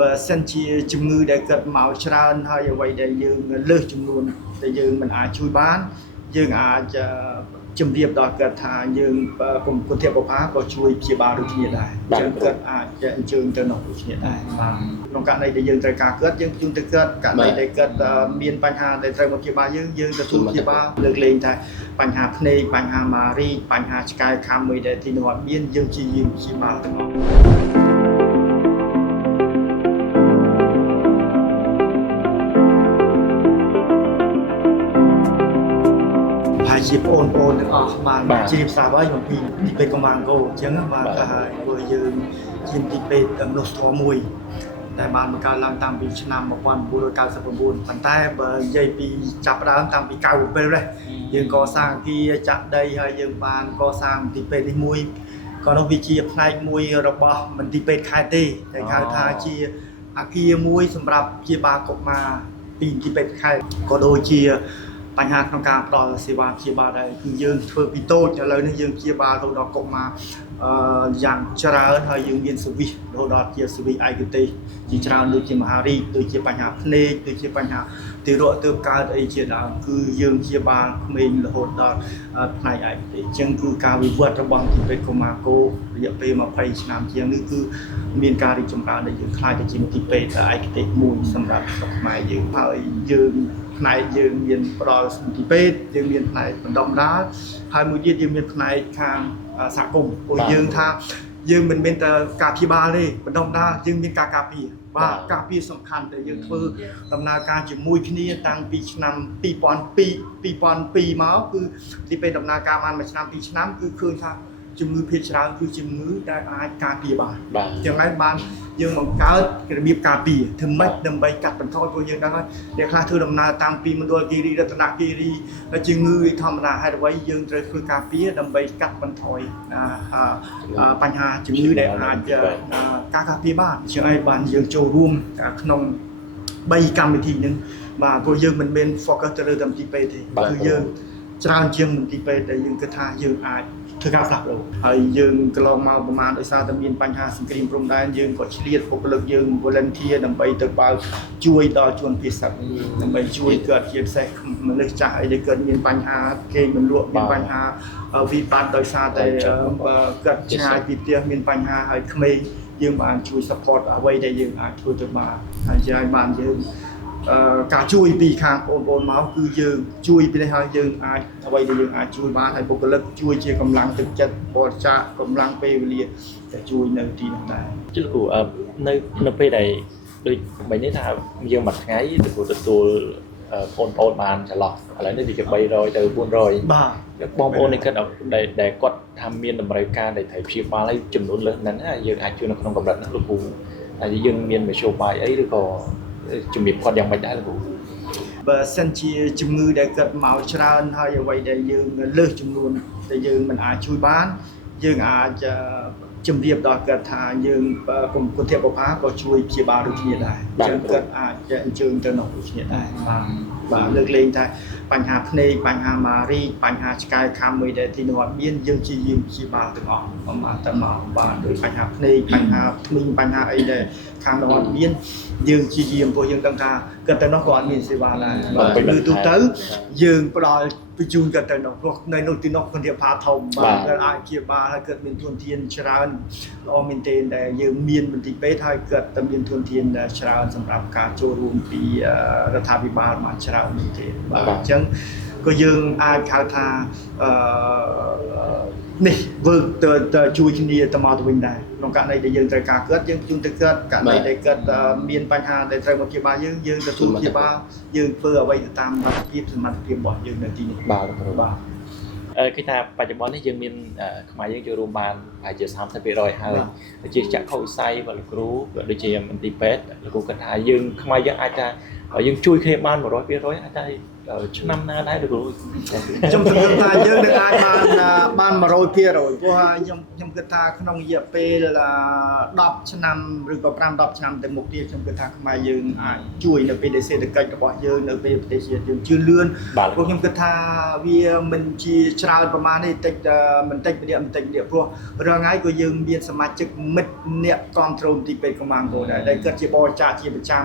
បើសិនជាជំងឺដែលកើតមកច្រើនហើយអ្វីដែលយើងលើសចំនួនដែលយើងមិនអាចជួយបានយើងអាចជំរាបដល់គាត់ថាយើងគុំគុណធាតុបុប្ផាក៏ជួយព្យាបាលដូចគ្នាដែរយើងគាត់អាចអញ្ជើញទៅនោះដូចគ្នាដែរបាទក្នុងករណីដែលយើងត្រូវការគាត់យើងជូនទៅគាត់ករណីដែលគាត់មានបញ្ហាដែលត្រូវមកព្យាបាលយើងទទួលព្យាបាលលើកលែងថាបញ្ហាភ្នែកបញ្ហាម៉ារីកបញ្ហាឆ្កែខាំមួយដែលទីនោះអត់មានយើងព្យាបាលទាំងអស់ជាបងប្អូនទាំងអស់បានជ្រាបស្រាប់ហើយអំពីទីពេទ្យកម្លាំងគោអញ្ចឹងបាទថាព្រោះយើងជាទីពេទ្យមនុស្សធម៌មួយដែលបានបង្កើតឡើងតាំងពីឆ្នាំ1999ប៉ុន្តែបើនិយាយពីចាប់ផ្ដើមតាំងពី97នេះយើងកសាងអគារចាក់ដីហើយយើងបានកសាងទីពេទ្យនេះមួយក៏នោះវាជាផ្នែកមួយរបស់មន្ទីរពេទ្យខេត្តទេតែហៅថាជាអគារមួយសម្រាប់ព្យាបាលកុមារពីទីពេទ្យខេត្តក៏ដូចជាបញ្ហាក្នុងការផ្ដល់សេវាព្យាបាលដែរគឺយើងធ្វើពីតូចឥឡូវនេះយើងព្យាបាលទៅដល់កុមារយ៉ាងច្រើនហើយយើងមានសវិសរហូតដល់ជាសវិសឯកទេសជាច្រើនដូចជាមហារីកដូចជាបញ្ហាភ្នែកដូចជាបញ្ហាទារកទើបកើតអីជាដើមគឺយើងព្យាបាលក្មេងរហូតដល់ផ្នែកឯកទេសអញ្ចឹងគឺការវិវត្តរបស់ទីពេទ្យកុមារគោរយៈពេល20ឆ្នាំជាងនេះគឺមានការរីកចម្រើនដែលយើងខ្លាចទៅជាទីពេទ្យឯកទេសមួយសម្រាប់ស្រុកខ្មែរយើងហើយយើងផ្នែកយើងមានផ្ដល់ទីពេទ្យយើងមានផ្នែកបណ្ដុំដាលហើយមួយទៀតយើងមានផ្នែកខាងសហគមន៍ព្រោះយើងថាយើងមិនមែនតែការព្យាបាលទេបណ្ដុំដាលយើងមានការការពារបាទការពារសំខាន់ដែលយើងធ្វើដំណើរការជាមួយគ្នាតាំងពីឆ្នាំ2002មកគឺទីពេទ្យដំណើរការបានមួយឆ្នាំ2ឆ្នាំគឺឃើញថាជំងឺភាគច្រើនគឺជំងឺដែលអាចការពារបានចឹងហើយបានយើងបង្កើតរបៀបការពារធ្វើម៉េចដើម្បីកាត់បន្ថយព្រោះយើងដឹងហើយអ្នកខ្លះធ្វើដំណើរតាំងពីមណ្ឌលគិរីរតនគិរីជំងឺធម្មតាហេតុអ្វីយើងត្រូវធ្វើការពារដើម្បីកាត់បន្ថយបញ្ហាជំងឺដែលអាចការពារបានចឹងហើយបានយើងចូលរួមក្នុង3កម្មវិធីហ្នឹងបាទព្រោះយើងមិនមែន focus ទៅលើតែមន្ទីរពេទ្យទេគឺយើងច្រើនជាងមន្ទីរពេទ្យដែលយើងគិតថាយើងអាចធ្វើការផ្លាស់ប្ដូរហើយយើងកន្លងមកប្រហែលដោយសារតែមានបញ្ហាសង្គ្រាមព្រំដែនយើងក៏ឆ្លៀតបុគ្គលិកយើង volunteer ដើម្បីទៅបើកជួយដល់ជនភៀសសាច់ដើម្បីជួយគាត់ជាពិសេសមនុស្សចាស់អីដែលគាត់មានបញ្ហាគេមិនលក់មានបញ្ហាវិបត្តិដោយសារតែគាត់ឆ្ងាយពីផ្ទះមានបញ្ហាហើយក្មេងយើងបានជួយ support អ្វីដែលយើងអាចធ្វើទៅបានហើយបានយើងការជួយពីខាងបងប្អូនមកគឺយើងជួយពីនេះហើយយើងអាចអ្វីដែលយើងអាចជួយបានហើយបុគ្គលិកជួយជាកម្លាំងទឹកចិត្តបរិច្ចាគកម្លាំងពេលវេលាតែជួយនៅទីនោះដែរជិះគ្រូនៅពេលដែលដូចមិញនេះថាយើងមួយថ្ងៃទទួលបងប្អូនបានចន្លោះឥឡូវនេះវាជា300ទៅ400បាទបងប្អូននេះគាត់ដែលគាត់ថាមានតម្រូវការដែលត្រូវព្យាបាលហើយចំនួនលើសហ្នឹងយើងអាចជួយនៅក្នុងកម្រិតហ្នឹងលោកគ្រូហើយយើងមានមធ្យោបាយអីឬក៏ជំរាបគាត់យ៉ាងម៉េចដែរលោកគ្រូបើសិនជាជំងឺដែលកើតមកច្រើនហើយអ្វីដែលយើងលើសចំនួនដែលយើងមិនអាចជួយបានយើងអាចជំរាបដល់គាត់ថាយើងគុំគុណធាតុបុប្ផាក៏ជួយព្យាបាលដូចគ្នាដែរយើងគាត់អាចអញ្ជើញទៅនោះដូចគ្នាដែរបាទលើកលែងថាបញ្ហាភ្នែកបញ្ហាម៉ារីកបញ្ហាឆ្កែខាំមួយដែលទីនោះអត់មានយើងព្យាបាលទាំងអស់មកតែមកបាទដោយបញ្ហាភ្នែកបញ្ហាធ្មេញបញ្ហាអីដែលខាងនោះអត់មានយើងព្យាយាមព្រោះយើងដឹងថាគាត់ទៅនោះក៏អត់មានសេវាដែរបាទគឺទូទៅយើងផ្ដល់បញ្ជូនគាត់ទៅនោះព្រោះនៅនោះទីនោះគុណធាតុផាធំបាទគាត់អាចព្យាបាលហើយគាត់មានធនធានច្រើនល្អមែនទែនដែលយើងមានមន្ទីរពេទ្យហើយគាត់តែមានធនធានច្រើនសម្រាប់ការចូលរួមពីរដ្ឋាភិបាលមកច្រើនមែនទែនបាទអញ្ចឹងក៏យើងអាចហៅថានេះវើទៅជួយគ្នាទៅមកទៅវិញដែរក្នុងករណីដែលយើងត្រូវការគាត់យើងជូនទៅគាត់ករណីដែលគាត់មានបញ្ហាដែលត្រូវមកព្យាបាលយើងទទួលព្យាបាលយើងធ្វើអ្វីទៅតាមលទ្ធភាពសមត្ថភាពរបស់យើងនៅទីនេះបាទគឺថាបច្ចុប្បន្ននេះយើងមានខ្មែរយើងចូលរួមបានប្រហែលជា30%ហើយជាចក្ខុវិស័យរបស់លោកគ្រូដូចជាមន្ទីរពេទ្យលោកគ្រូគាត់ថាយើងខ្មែរយើងអាចថាយើងជួយគ្នាបាន100%អាចថា ឆ្នាំណាដែរលោកគ្រូ ខ្ញុំសង្ឃឹមថាយើងនឹងអាចបាន100%ព្រោះខ្ញុំគិតថាក្នុងរយៈពេល10ឆ្នាំឬក៏5-10ឆ្នាំទៅមុខទៀតខ្ញុំគិតថាខ្មែរយើងអាចជួយនៅពេលដែលសេដ្ឋកិច្ចរបស់យើងនៅពេលប្រទេសជាតិយើងជឿនលឿនព្រោះខ្ញុំគិតថាវាមិនជាច្រើនប្រមាណទេបន្តិចព្រោះរាល់ថ្ងៃក៏យើងមានសមាជិកមិត្តអ្នកគ្រប់គ្រងទីពេទ្យកម្លាំងគោដែរដែលគិតជាបរិច្ចាគជាប្រចាំ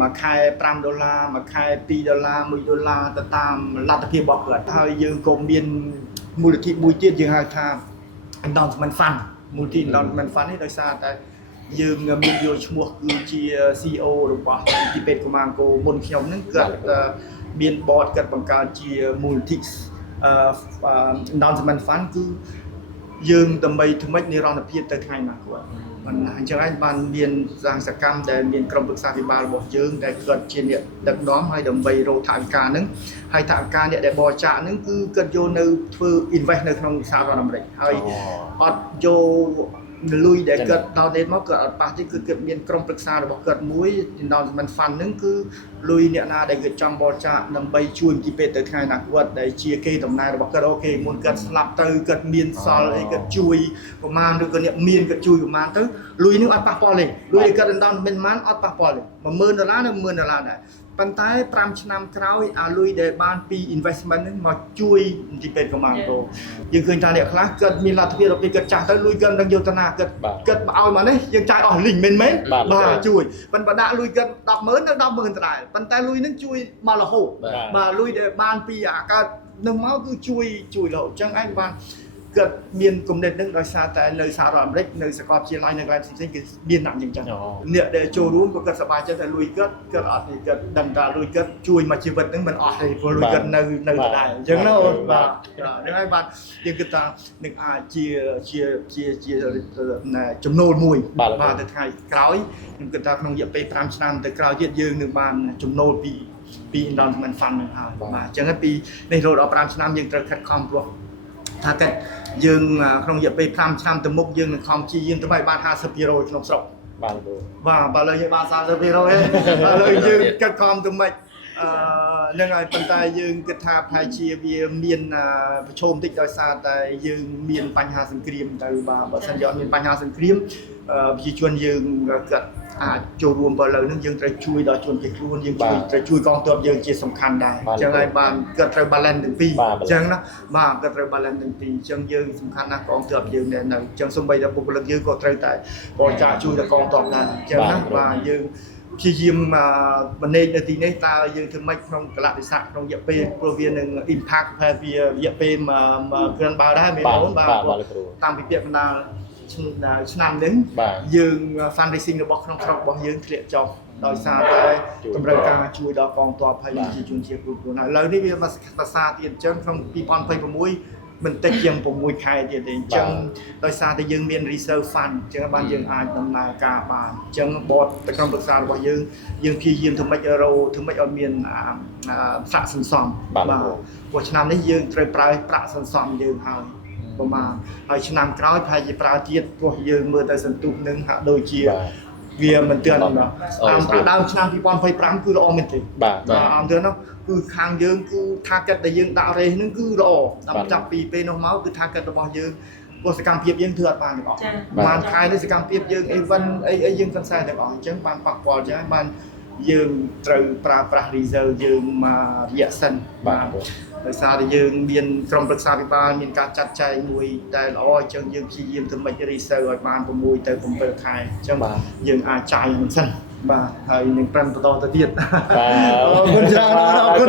មួយខែ$5មួយខែ$2$1ទៅតាមលទ្ធភាពរបស់គាត់ហើយយើងក៏មានមូលនិធិមួយទៀតយើងហៅថា endowment fund មូលនិធិ endowment fund នេះដោយសារតែយើងមានយកឈ្មោះគឺជា CEO របស់ទីពេទ្យកម្លាំងគោមុនខ្ញុំហ្នឹងគាត់មាន board គាត់បង្កើតជាមូលនិធិ endowment fund គឺយើងដើម្បីធ្វើម៉េចនិរន្តរភាពទៅថ្ងៃណាគាត់អញ្ចឹងឯងបានមានសកម្មដែលមានក្រុមប្រឹក្សាវិបាលរបស់យើងដែលគាត់ជាអ្នកដឹកនាំហើយដើម្បីរកថវិកាហ្នឹងហើយថវិកាអ្នកដែលបរិច្ចាគហ្នឹងគឺគាត់យកនៅធ្វើ invest នៅក្នុងសហរដ្ឋអាមេរិកហើយអត់យកលុយដែលគាត់ដោតលេខមកគាត់អត់ប៉ះទេគឺគាត់មានក្រុមប្រឹក្សារបស់គាត់មួយ endowment fund ហ្នឹងគឺលុយអ្នកណាដែលគាត់ចង់បរិច្ចាគដើម្បីជួយទីពេទ្យទៅថ្ងៃណាគាត់ដែលជាគេដំណើររបស់គាត់អូខេមុនគាត់ស្លាប់ទៅគាត់មានសល់អីគាត់ជួយប្រមាណឬក៏អ្នកមានគាត់ជួយប្រមាណទៅលុយហ្នឹងអត់ប៉ះពាល់ទេលុយដែលគាត់ endowment fund អត់ប៉ះពាល់ទេ$10,000និង$10,000ដែរប៉ុន្តែ5ឆ្នាំក្រោយអាលុយដែលបានពី investment ហ្នឹងមកជួយទីពេទ្យកម្លាំងគោយើងឃើញថាអ្នកខ្លះគាត់មានលទ្ធភាពដល់ពេលគាត់ចាស់ទៅលុយគាត់នឹងយកទៅណាគាត់ឲ្យមកនេះយើងចាយអស់លីងមែនបាទជួយប៉ុន្តែដាក់លុយគាត់$10,000ទៅ$10,000ដែរប៉ុន្តែលុយហ្នឹងជួយមករហូតបាទលុយដែលបានពីអាកើតនឹងមកគឺជួយរហូតអញ្ចឹងឯងបានគាត់មានគំនិតនឹងដោយសារតែនៅសហរដ្ឋអាមេរិកនៅសាកលវិទ្យាល័យនៅកន្លែងផ្សេងៗគឺមានដាក់អញ្ចឹងអ្នកដែលចូលរួមក៏គាត់សប្បាយចិត្តតែលុយគាត់អត់ទេគាត់ដឹងថាលុយគាត់ជួយមកជីវិតហ្នឹងមិនអស់ទេព្រោះលុយគាត់នៅដដែលអញ្ចឹងណាអូនបាទហ្នឹងហើយបាទយើងគិតថានឹងអាចជាចំណូលមួយបាទទៅថ្ងៃក្រោយខ្ញុំគិតថាក្នុងរយៈពេល5ឆ្នាំទៅក្រោយទៀតយើងនឹងបានចំណូលពី endowment fund ហ្នឹងហើយបាទអញ្ចឹងពីនេះរហូតដល់5ឆ្នាំយើងត្រូវខិតខំព្រោះថាគាត់យើងក្នុងរយៈពេល5ឆ្នាំទៅមុខយើងនឹងខំព្យាយាមទៅបាន50%ក្នុងស្រុកបាទបើលើយើងបាន30%ឯងឥឡូវយើងកាត់ខំទៅមិនហ្នឹងហើយប៉ុន្តែយើងគិតថាប្រហែលជាវាមានប្រឈមតិចដោយសារតែយើងមានបញ្ហាសង្គ្រាមទៅបាទបើសិនជាអត់មានបញ្ហាសង្គ្រាមប្រជាជនយើងគាត់អាចចូលរួមបើលើហ្នឹងយើងត្រូវជួយដល់ជនភៀសខ្លួនយើងត្រូវជួយកងទ័ពយើងជាសំខាន់ដែរអញ្ចឹងហើយបានគាត់ត្រូវ balance ទាំងពីរអញ្ចឹងណាបាទគាត់ត្រូវ balance ទាំងពីរអញ្ចឹងយើងសំខាន់ណាស់កងទ័ពយើងនៅអញ្ចឹងសូម្បីតែបុគ្គលិកយើងក៏ត្រូវតែបរិច្ចាគជួយដល់កងទ័ពដែរអញ្ចឹងណាបាទយើងព្យាយាមmanage នៅទីនេះតើយើងធ្វើម៉េចក្នុងកលៈទេសៈក្នុងរយៈពេលព្រោះវានឹង impact ថាវារយៈពេលគ្រាន់បើដែរមែនបងបាទតាមពីពាក្យបណ្ដាឆ្នាំនេះយើង fundraising របស់ក្នុងស្រុករបស់យើងធ្លាក់ចុះដោយសារតែតម្រូវការជួយដល់កងទ័ពហើយប្រជាជនជាគ្រប់គ្រងឥឡូវនេះវាភាសាទៀតអញ្ចឹងក្នុង2026មិនតិចជាង6ខែទៀតទេអញ្ចឹងដោយសារតែយើងមាន reserve fund អញ្ចឹងបានយើងអាចដំណើរការបានអញ្ចឹង board ក្រុមប្រឹក្សារបស់យើងព្យាយាមធ្វើម៉េចឲ្យមានប្រាក់សន្សំបាទព្រោះឆ្នាំនេះយើងត្រូវប្រើប្រាក់សន្សំយើងហើយប្រហែលហើយឆ្នាំក្រោយប្រហែលជាប្រើទៀតព្រោះយើងមើលទៅសន្ទុះនឹងហាក់ដូចជាវាមិនទាន់ដើមឆ្នាំ2025គឺល្អមែនទេបាទអមទិននោះគឺខាងយើងគឺ target ដែលយើងដាក់ race ហ្នឹងគឺល្អដល់ចាប់ពីពេលនោះមកគឺ target របស់យើងព្រោះសកម្មភាពយើងធ្វើអត់បានទាំងអស់បានខែនេះសកម្មភាពយើង event អីយើងកន្សែងទាំងអស់អញ្ចឹងបានប៉ះពាល់អញ្ចឹងបានយើងត្រូវប្រើប្រាស់ reserve យើងមករយៈសិនបាទដោយសារតែយើងមានក្រុមប្រឹក្សាវិបាលមានការចាត់ចែងមួយតែល្អអញ្ចឹងយើងព្យាយាមធ្វើម៉េច reserve ឲ្យបាន6ទៅ7ខែអញ្ចឹងយើងអាចចាយមិនសិនបាទហើយនឹងប្រឹងបន្តទៅទៀតបាទអរគុណច្រើនអរគុណ